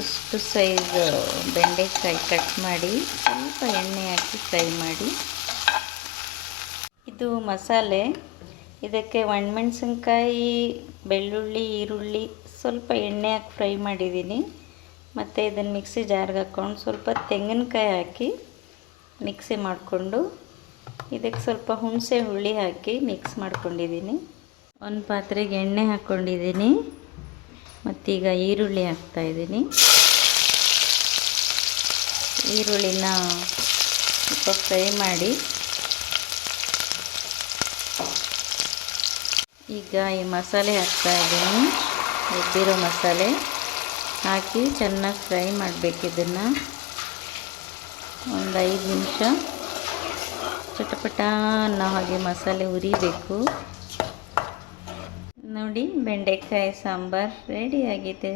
ಇಷ್ಟು ಸೈಜ್ ಬೆಂಡೆಕಾಯಿ ಕಟ್ ಮಾಡಿ, ಸ್ವಲ್ಪ ಎಣ್ಣೆ ಹಾಕಿ ಫ್ರೈ ಮಾಡಿ. ಇದು ಮಸಾಲೆ. ಇದಕ್ಕೆ ಒಣಮೆಣಸಿನ್ಕಾಯಿ, ಬೆಳ್ಳುಳ್ಳಿ, ಈರುಳ್ಳಿ ಸ್ವಲ್ಪ ಎಣ್ಣೆ ಹಾಕಿ ಫ್ರೈ ಮಾಡಿದ್ದೀನಿ. ಮತ್ತು ಇದನ್ನು ಮಿಕ್ಸಿ ಜಾರ್ಗೆ ಹಾಕ್ಕೊಂಡು ಸ್ವಲ್ಪ ತೆಂಗಿನಕಾಯಿ ಹಾಕಿ ಮಿಕ್ಸಿ ಮಾಡಿಕೊಂಡು, ಇದಕ್ಕೆ ಸ್ವಲ್ಪ ಹುಣಸೆ ಹುಳಿ ಹಾಕಿ ಮಿಕ್ಸ್ ಮಾಡ್ಕೊಂಡಿದ್ದೀನಿ. ಒಂದು ಪಾತ್ರೆಗೆ ಎಣ್ಣೆ ಹಾಕ್ಕೊಂಡಿದ್ದೀನಿ. ಮತ್ತೀಗ ಈರುಳ್ಳಿ ಹಾಕ್ತಾಯಿದ್ದೀನಿ ಈರುಳ್ಳಿನ ಸ್ವಲ್ಪ ಫ್ರೈ ಮಾಡಿ. ಈಗ ಈ ಮಸಾಲೆ ಹಾಕ್ತಾ ಇದ್ದೀನಿ. ಎದ್ದಿರೋ ಮಸಾಲೆ ಹಾಕಿ ಚೆನ್ನಾಗಿ ಫ್ರೈ ಮಾಡಬೇಕು ಇದನ್ನು. ಒಂದು ಐದು ನಿಮಿಷ. ಚಟಪಟ ಅನ್ನೋ ಹಾಗೆ ಮಸಾಲೆ ಉರಿಬೇಕು ನೋಡಿ ಬೆಂಡೆಕಾಯಿ ಸಾಂಬಾರು ರೆಡಿಯಾಗಿದೆ